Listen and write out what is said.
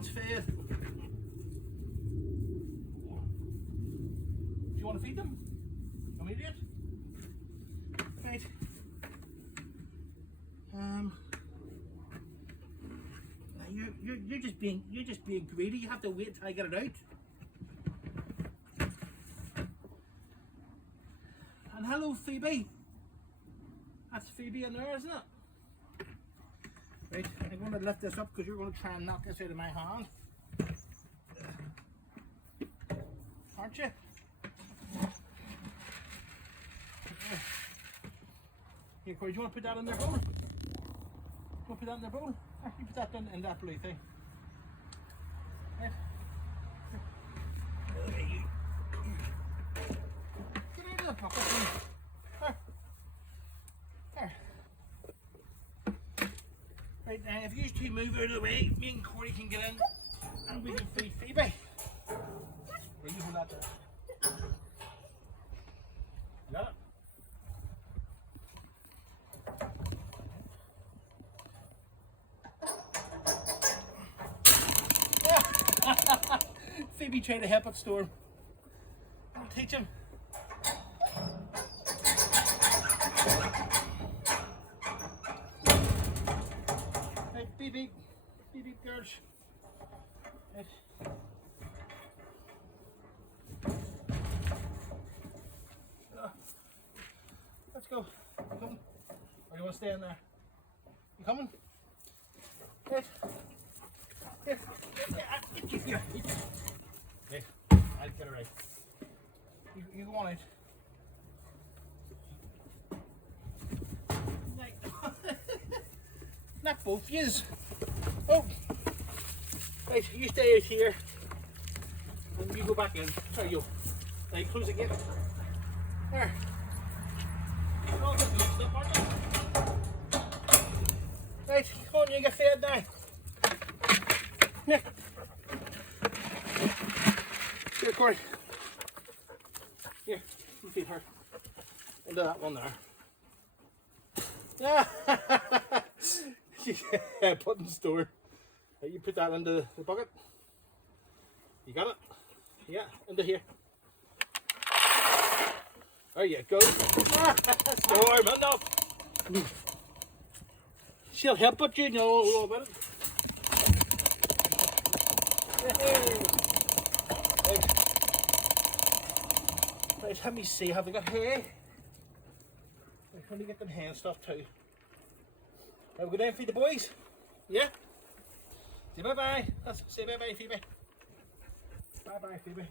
one's fed. Do you want to feed them? Want me to do it? Right. You're just being greedy. You have to wait till I get it out. And hello, Phoebe. That's Phoebe in there, isn't it? Right, I'm going to lift this up because you're going to try and knock this out of my hand. Aren't you? Here, Corey, do you want to put that in their bowl? Do you want to put that in their bowl? You put that in that blue thing. Right. Get out of the pocket. There. There. Right, now if you two move out of the way, me and Corey can get in and we can feed Phoebe. Right, you hold that there. You got it? Phoebe tried to help at Storm. I'll teach him. Right, beep beep. Beep beep, girls. Right. Let's go. You coming? Or you want to stay in there? You coming? Right. Here. Here. Right. I'll get it right. You go on out. Right. Not both yous. Oh. Right, you stay out here. And you go back in. Sorry, you. Right, close the gate. There. You're all getting mixed up, aren't you? Right, come on, you get fed now. Here. Here, Corey. Here, you feed her. Into that one there. Yeah, put in store. Right, you put that into the bucket. You got it? Yeah, into here. There you go. Storm, enough. She'll help, but you know all about it. Right, let me see, have we got hay? Let me get them hay and stuff too. Right, we'll go down and feed the boys? Yeah? Say bye bye. Say bye bye, Phoebe. Bye bye, Phoebe.